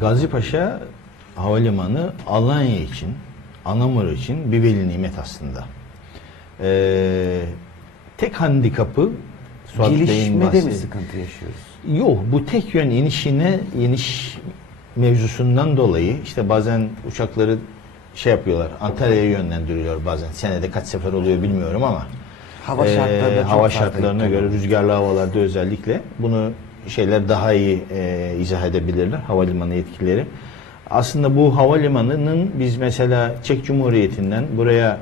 Gazipaşa Havalimanı Alanya için, Anamur için bir veli nimet aslında. Ee, tek handikapı Suat Bey'in Gelişmede mi bahsettiği- sıkıntı yaşıyoruz? Yok bu tek yön inişine iniş mevzusundan dolayı işte bazen uçakları şey yapıyorlar Antalya'ya yönlendiriyorlar bazen senede kaç sefer oluyor bilmiyorum ama Hava Ee, şartlarına çok hava fazla şartlarına göre rüzgarlı havalarda özellikle bunu şeyler daha iyi e, izah edebilirler havalimanı yetkilileri. Aslında bu havalimanının biz mesela Çek Cumhuriyeti'nden buraya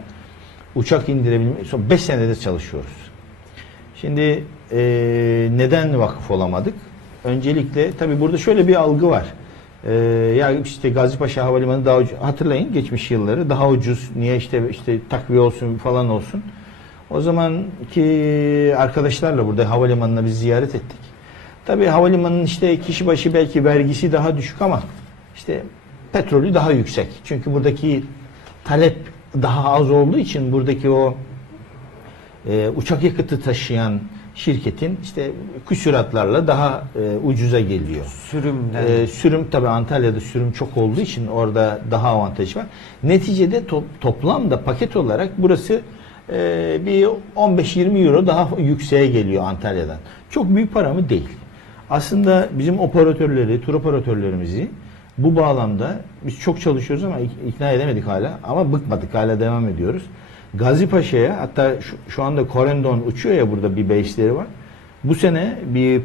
uçak indirebilmek son 5 senedir çalışıyoruz. Şimdi e, neden vakıf olamadık? Öncelikle tabi burada şöyle bir algı var. E, ya işte Gazipaşa Havalimanı daha ucuz. Hatırlayın geçmiş yılları daha ucuz. Niye işte işte takviye olsun falan olsun. O zamanki arkadaşlarla burada havalimanına biz ziyaret ettik. Tabi havalimanının işte kişi başı belki vergisi daha düşük ama işte petrolü daha yüksek. Çünkü buradaki talep daha az olduğu için buradaki o e, uçak yakıtı taşıyan şirketin işte küsuratlarla daha e, ucuza geliyor. Sürümden. E, sürüm tabi Antalya'da sürüm çok olduğu için orada daha avantaj var. Neticede to- toplamda paket olarak burası e, bir 15-20 euro daha yükseğe geliyor Antalya'dan. Çok büyük para mı? Değil. Aslında bizim operatörleri, tur operatörlerimizi bu bağlamda biz çok çalışıyoruz ama ik- ikna edemedik hala. Ama bıkmadık hala devam ediyoruz. Gazi Paşa'ya hatta şu, şu anda Corendon uçuyor ya burada bir base'leri var. Bu sene bir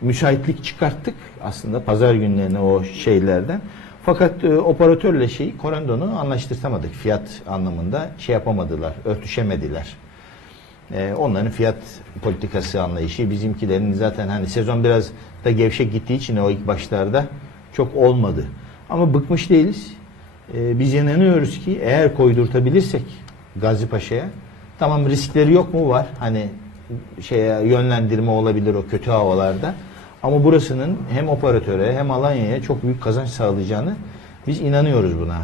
müsaitlik çıkarttık aslında pazar günlerine o şeylerden. Fakat e, operatörle şeyi Corendon'u anlaştırtamadık fiyat anlamında şey yapamadılar, örtüşemediler. E, onların fiyat politikası anlayışı bizimkilerin zaten hani sezon biraz da gevşek gittiği için o ilk başlarda çok olmadı. Ama bıkmış değiliz. E, biz inanıyoruz ki eğer koydurtabilirsek Gazi Paşa'ya tamam riskleri yok mu var hani şeye yönlendirme olabilir o kötü havalarda ama burasının hem operatöre hem Alanya'ya çok büyük kazanç sağlayacağını biz inanıyoruz buna.